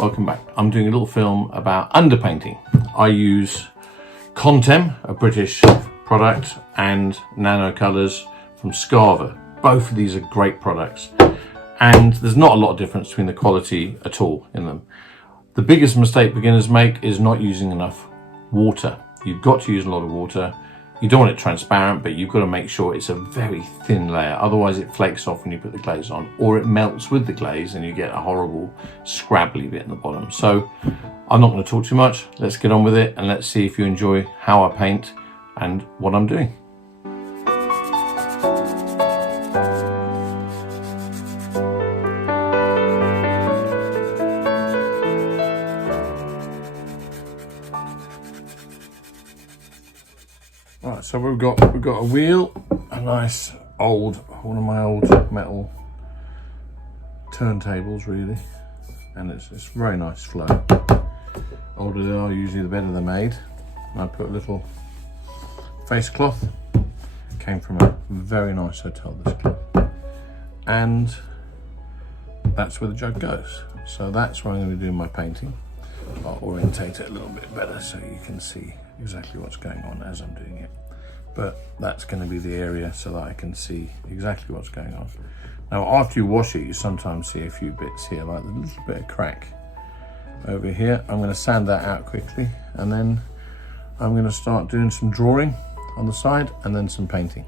welcome back. I'm doing a little film about underpainting. I use Contem, a British product, and Nano Colours from Scarva. Both of these are great products, and there's not a lot of difference between the quality at all in them. The biggest mistake beginners make is not using enough water. You've got to use a lot of water. You don't want it transparent, but you've got to make sure it's a very thin layer. Otherwise it flakes off when you put the glaze on, or it melts with the glaze and you get a horrible scrabbly bit in the bottom. So I'm not going to talk too much. Let's get on with it and let's see if you enjoy how I paint and what I'm doing. Right, so we've got a wheel, a nice one of my old metal turntables really, and it's very nice flow. Older they are, usually the better they're made. And I put a little face cloth, came from a very nice hotel, this cloth, and that's where the jug goes. So that's where I'm going to do my painting. I'll orientate it a little bit better so you can see exactly what's going on as I'm doing it. But that's going to be the area so that I can see exactly what's going on. Now after you wash it, you sometimes see a few bits here, like a little bit of crack over here. I'm going to sand that out quickly, and then I'm going to start doing some drawing on the side and then some painting.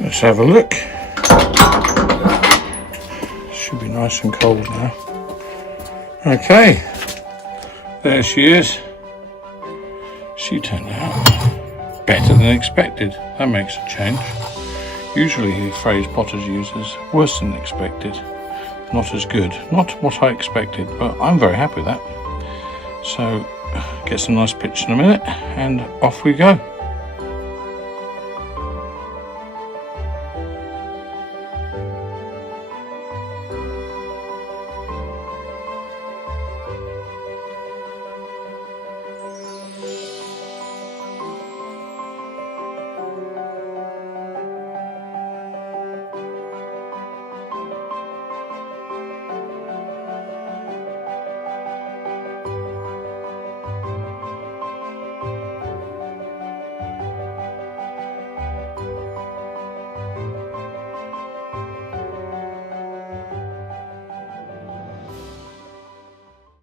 Let's have a look. Should be nice and cold now. Okay, there she is. She turned out better than expected. That makes a change. Usually the phrase potters uses worse than expected. Not as good. Not what I expected, but I'm very happy with that. So, get some nice pictures in a minute, and off we go.